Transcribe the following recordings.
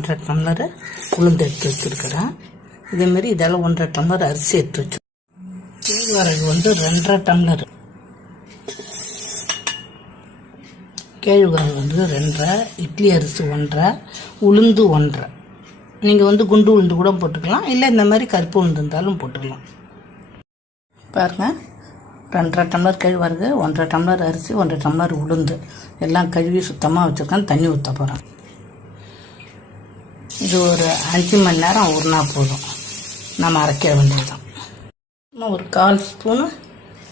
ஒன்றரை டம்ளர் உளுந்து எடுத்து வச்சுருக்கிறேன். இதேமாரி இதெல்லாம் ஒன்றரை டம்ளர் அரிசி எடுத்து வச்சு கேழ்வரகு வந்து ரெண்டரை டம்ளர். கேழ்வரகு வந்து ரெண்டரை இட்லி அரிசி ஒன்றரை உளுந்து ஒன்றரை. நீங்கள் வந்து குண்டு உளுந்து கூட போட்டுக்கலாம். இல்லை இந்த மாதிரி கருப்பு உளுந்து இருந்தாலும் போட்டுக்கலாம். பாருங்கள் ரெண்டரை டம்ளர் கேழ்வரகு ஒன்றரை டம்ளர் அரிசி ஒன்றரை டம்ளர் உளுந்து. எல்லாம் கழுவி சுத்தமாக வச்சுருக்கேன். தண்ணி ஊற்ற போகிறேன் இது ஒரு அஞ்சு மணி நேரம் ஊறினா போதும். நம்ம அரைக்க வேண்டியதுதான். இன்னும் ஒரு கால் ஸ்பூனு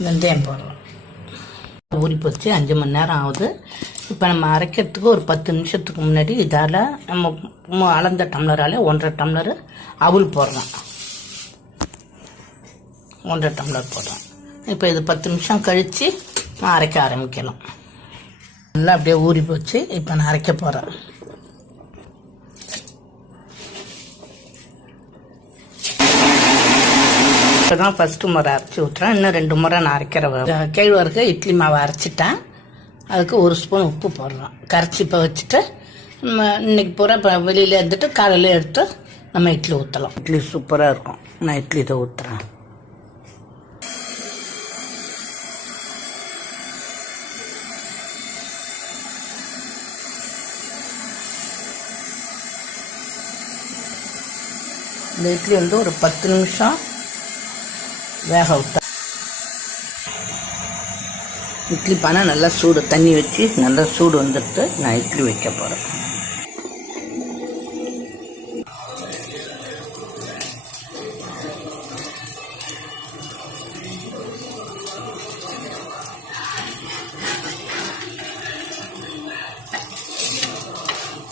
வெந்தயம் போடுறோம் ஊறி போச்சு அஞ்சு மணி நேரம் ஆகுது. இப்போ நம்ம அரைக்கிறதுக்கு ஒரு பத்து நிமிஷத்துக்கு முன்னாடி இதால் நம்ம அளந்த டம்ளரால் ஒன்றரை டம்ளர் அவுள் போடுறோம் ஒன்றரை டம்ளர் போடுறோம் இப்போ இது பத்து நிமிஷம் கழித்து நான் அரைக்க ஆரம்பிக்கலாம். நல்லா அப்படியே ஊறி போச்சு. இப்போ நான் அரைக்க போகிறேன் இப்போ தான் ஃபஸ்ட்டு முறை அரைச்சி ஊற்றுறேன் இன்னும் ரெண்டு முறை நான் அரைக்கிற கேழ்வரகு இட்லி மாவை அரைச்சிட்டேன். அதுக்கு ஒரு ஸ்பூன் உப்பு போடுறோம். கரைச்சி இப்போ வச்சுட்டு நம்ம இன்னைக்கு பூரா இப்போ வெளியில் இருந்துட்டு காலையில் எடுத்து நம்ம இட்லி ஊற்றலாம் இட்லி சூப்பராக இருக்கும். நான் இட்லி இதை ஊற்றுறேன் இந்த இட்லி வந்து ஒரு பத்து நிமிஷம் வேக விட்டா. இட்லி பானை நல்லா சூடு தண்ணி வச்சு நல்லா சூடு வந்துட்டு நான் இட்லி வைக்க போகிறேன்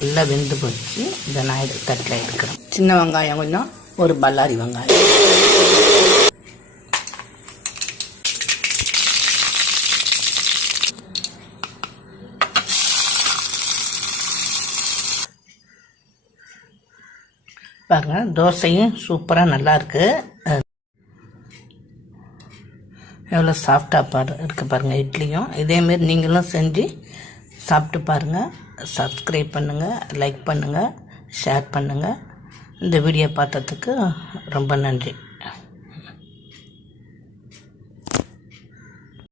நல்லா வெந்து போச்சு. இதை நான் தட்டில் எடுக்கிறேன். சின்ன வெங்காயம் கொஞ்சம் ஒரு பல்லாரி வெங்காயம். பாருங்க தோசையும் சூப்பராக நல்லா இருக்குது எவ்வளோ சாஃப்டாக பாரு இருக்குது பாருங்கள் இட்லியும். இதேமாரி நீங்களும் செஞ்சு சாப்பிட்டு பாருங்கள் சப்ஸ்கிரைப் பண்ணுங்கள் லைக் பண்ணுங்கள் ஷேர் பண்ணுங்கள் இந்த வீடியோ பார்த்ததுக்கு ரொம்ப நன்றி.